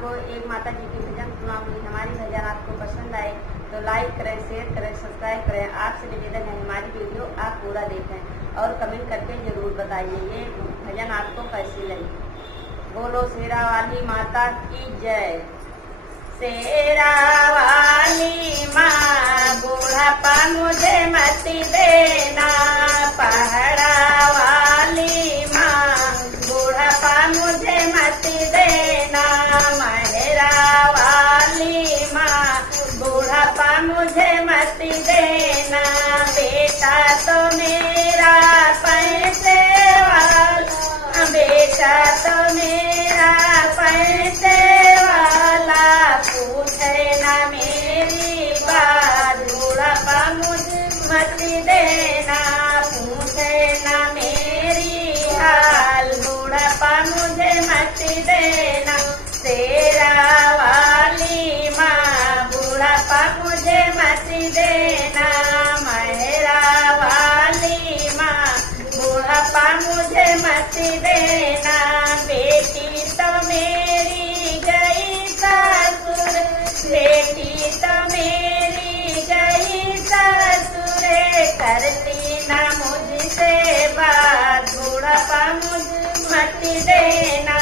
आपको एक माता जी की भजन सुनाऊंगी। हमारी भजन आपको पसंद आए तो लाइक करें, शेयर करें, सब्सक्राइब करें। आपसे निवेदन है हमारी वीडियो आप पूरा देखें और कमेंट करके जरूर बताइए ये भजन आपको कैसी लगी। बोलो शेरा वाली माता की जय। शेरा वाली माँ बूढ़ापा मुझे मत देना, पहाड़ा वाली माँ बूढ़ापा मुझे मत देना, मेहरा वाली माँ बूढ़ापा मुझे मत देना। बेटा तो मेरा पैसे वाला, बेटा तो मेरा पैसे वाला, पूछे ना मेरी बात, बूढ़ापा मुझे मत देना, पूछे ना मेरी हाल, बूढ़ापा मुझे मत देना। शेरा वाली माँ बूढ़ापा मुझे मत देना, मेहरा वाली माँ बूढ़ापा मुझे मत देना। बेटी तो मेरी गई ससुर, बेटी तो मेरी गई ससुर, करती ना मुझसे बात, बूढ़ापा मुझे मत देना,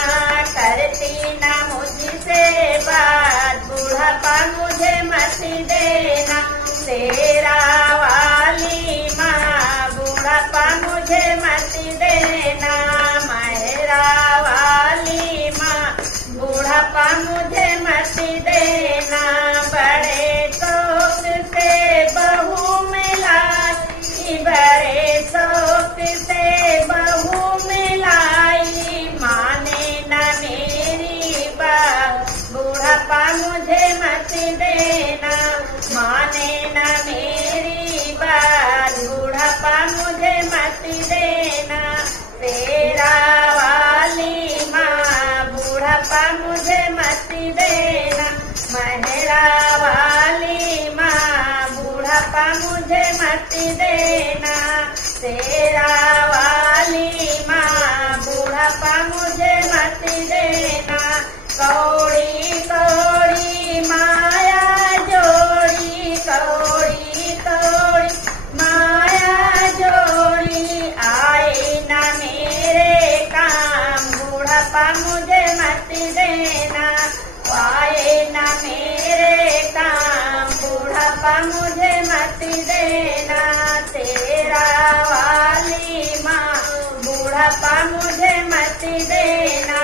करती ना मुझसे बात, बूढ़ापा मुझे मत देना। शेरा वाली माँ बूढ़ापा मुझे मत देना, मेहरा वाली माँ बूढ़ापा मुझे मत देना। बड़े शौक से बहू मिलाई, बड़े शौक से बहू मिलाई, माने न मेरी बात, बूढ़ापा मुझे मत देना, माने न मेरी बात, बूढ़ापा मुझे मत देना। शेरा वाली माँ बूढ़ापा मुझे मत देना, मेहरा वाली माँ बूढ़ापा मुझे मत देना। शेरा वाली माँ बूढ़ापा मुझे मत देना। कौड़ी कौड़ी माया जोड़ी, कौड़ी कौड़ी माया जोड़ी, आए ना मेरे काम, बूढ़ापा मुझे मत देना, आए ना मेरे काम, बूढ़ापा मुझे मत देना। शेरा वाली माँ बूढ़ापा मुझे मत देना,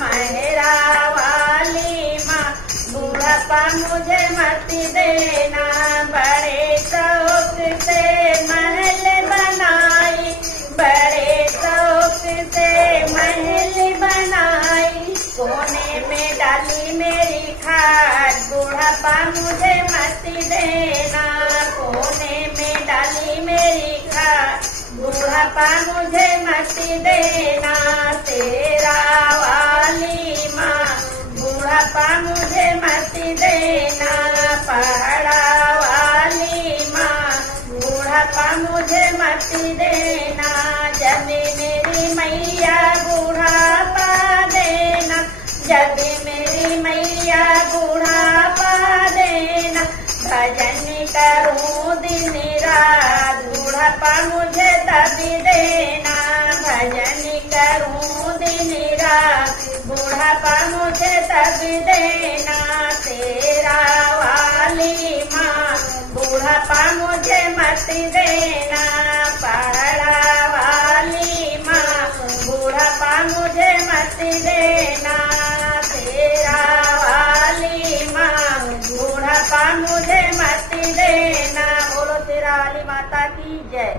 मेहरा वाली माँ बूढ़ापा मुझे मत देना। बड़े शौक से महल बनाई, बड़े शौक से महल बनाई, कोने में डाली मेरी खाट, बूढ़ापा मुझे मत देना, कोने में डाली मेरी खाट, बूढ़ापा मुझे मत देना। शेरा वाली माँ बूढ़ापा मुझे मत देना, पहाड़ा वाली माँ बूढ़ापा मुझे मत देना। जब मेरी मैया बूढ़ापा देना, जब मेरी मैया बूढ़ापा देना, भजन करूं दिन रात, बूढ़ापा मुझे तब देना, भजन करूं दिन रात, बूढ़ापा मुझे तब देना। शेरा वाली माँ बूढ़ापा मुझे मत देना, पहाड़ा वाली माँ बूढ़ापा मुझे मत देना। शेरा वाली माँ बूढ़ापा मुझे मत देना। बोलो शेरा वाली माता की जय।